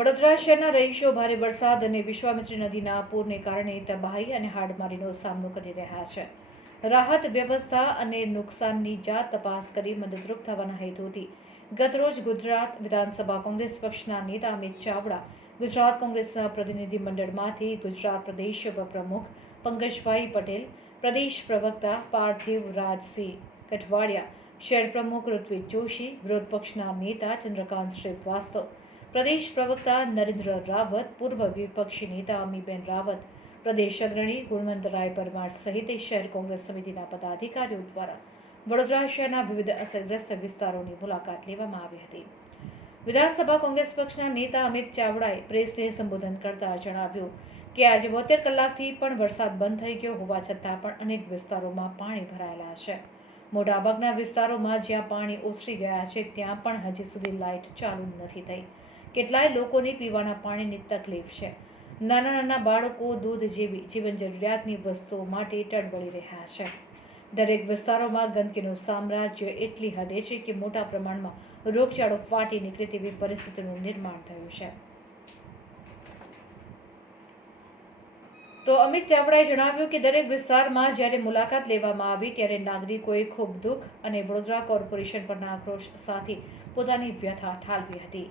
વડોદરા શહેરના રહીશો ભારે વરસાદ અને વિશ્વામિત્રી નદીના પૂરને કારણે તબાહી અને હાડમારીનો સામનો કરી રહ્યા છે. રાહત વ્યવસ્થા અને નુકસાનની જાત તપાસ કરી મદદરૂપ થવાના હેતુથી ગતરોજ ગુજરાત વિધાનસભા કોંગ્રેસ પક્ષના નેતા અમિત ચાવડા ગુજરાત કોંગ્રેસના પ્રતિનિધિ મંડળમાંથી ગુજરાત પ્રદેશ પ્રમુખ પંકજભાઈ પટેલ, પ્રદેશ પ્રવક્તા પાર્થિવ રાજસિંહ કઠવાડિયા, શહેર પ્રમુખ ઋત્વિજ જોશી, વિરોધ પક્ષના નેતા ચંદ્રકાંત શ્રીવાસ્તવ, પ્રદેશ પ્રવક્તા નરેન્દ્ર રાવત, પૂર્વ વિપક્ષી નેતા અમીબેન રાવત, પ્રદેશ અગ્રણી ગુણવંતરાય પરમાર સહિત શહેર કોંગ્રેસ સમિતિના પદાધિકારીઓ દ્વારા વડોદરા શહેરના વિવિધ અસરગ્રસ્ત વિસ્તારોની મુલાકાત લેવામાં આવી હતી. વિધાનસભા કોંગ્રેસ પક્ષના નેતા અમિત ચાવડાએ પ્રેસને સંબોધન કરતા જણાવ્યું કે આજે 72 કલાકથી પણ વરસાદ બંધ થઈ ગયો હોવા છતાં પણ અનેક વિસ્તારોમાં પાણી ભરાયેલા છે. મોટાભાગના વિસ્તારોમાં જ્યાં પાણી ઓસરી ગયા છે ત્યાં પણ હજી સુધી લાઇટ ચાલુ નથી થઈ. કેટલાય લોકોને પીવાના પાણીની તકલીફ છે. નાના નાના બાળકો દૂધ જેવી જીવન જરૂરિયાતની વસ્તુઓ માટે ટળવળી રહ્યા છે. દરેક વિસ્તારોમાં ગંદકીનું સામ્રાજ્ય એટલી હદે છે કે મોટા પ્રમાણમાં રોગચાળો ફાટી નીકળે તેવી પરિસ્થિતિનું નિર્માણ થયું છે. તો અમિત ચાવડાએ જણાવ્યું કે દરેક વિસ્તારમાં જ્યારે મુલાકાત લેવામાં આવી ત્યારે નાગરિકોએ ખૂબ દુઃખ અને વડોદરા કોર્પોરેશન પરના આક્રોશ સાથે પોતાની વ્યથા ઠાલવી હતી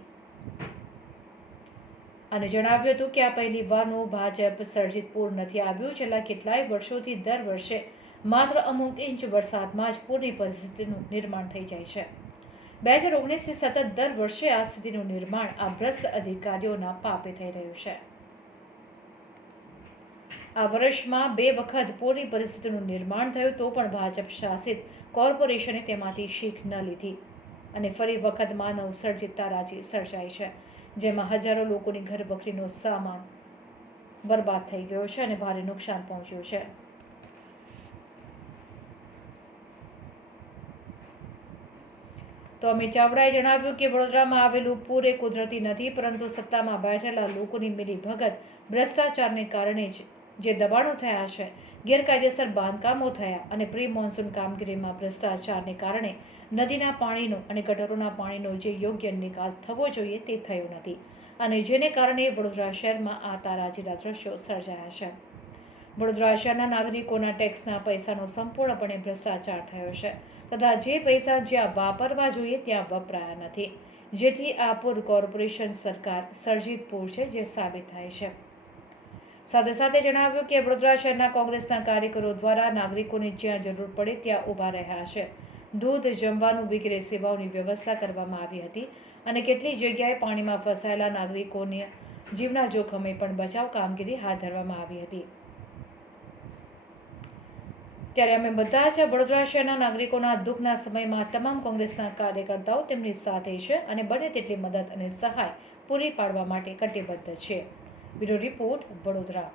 અને જણાવ્યું હતું કે આ પહેલી વારનું ભાજપ સર્જિત પૂર નથી આવ્યું. છેલ્લા કેટલાય વર્ષોથી દર વર્ષે માત્ર અમુક ઇંચ વરસાદમાં જ પૂરની પરિસ્થિતિનું નિર્માણ થઈ જાય છે. 2019થી સતત દર વર્ષે આ સ્થિતિનું નિર્માણ આ ભ્રષ્ટ અધિકારીઓના પાપે થઈ રહ્યું છે. આ વર્ષમાં 2 વખત પૂરની પરિસ્થિતિનું નિર્માણ થયું તો પણ ભાજપ શાસિત કોર્પોરેશને તેમાંથી શીખ ન લીધી અને ફરી વખત માનવ સર્જિત તારાજી સર્જાઈ છે, જેમાં હજારો લોકોની ઘર વખરીનો સામાન બરબાદ થઈ ગયો છે અને ભારે નુકસાન પહોંચ્યું છે. તો અમિત ચાવડાએ જણાવ્યું કે વડોદરામાં આવેલું પૂર એ કુદરતી નથી, પરંતુ સત્તામાં બેઠેલા લોકોની મિલીભગત, ભ્રષ્ટાચારને કારણે જ જે દબાણો થયા છે, ગેરકાયદેસર બાંધકામો થયા અને પ્રી મોન્સૂન કામગીરીમાં ભ્રષ્ટાચારને કારણે નદીના પાણીનો અને ગટરોના પાણીનો જે યોગ્ય નિકાલ થવો જોઈએ તે થયો નથી અને જેને કારણે વડોદરા શહેરમાં આ તારાજીના દ્રશ્યો સર્જાયા છે. વડોદરા શહેરના નાગરિકોના ટેક્સના પૈસાનો સંપૂર્ણપણે ભ્રષ્ટાચાર થયો છે તથા જે પૈસા જ્યાં વાપરવા જોઈએ ત્યાં વપરાયા નથી, જેથી આ પૂર કોર્પોરેશન સરકાર સર્જિત પૂર છે જે સાબિત થાય છે. સાથે સાથે જણાવ્યું કે વડોદરા શહેરના કોંગ્રેસના કાર્યકરો દ્વારા નાગરિકોને જ્યાં જરૂર પડે ત્યાં ઊભા રહ્યા છે. દૂધ, જમવાનું વગેરે સેવાઓની વ્યવસ્થા કરવામાં આવી હતી અને કેટલી જગ્યાએ પાણીમાં ફસાયેલા નાગરિકોને જીવના જોખમે પણ બચાવ કામગીરી હાથ ધરવામાં આવી હતી. ત્યારે અમે બધા જ વડોદરા શહેરના નાગરિકોના દુઃખના સમયમાં તમામ કોંગ્રેસના કાર્યકર્તાઓ તેમની સાથે છે અને બને તેટલી મદદ અને સહાય પૂરી પાડવા માટે કટિબદ્ધ છે. Bureau report, Vadodara.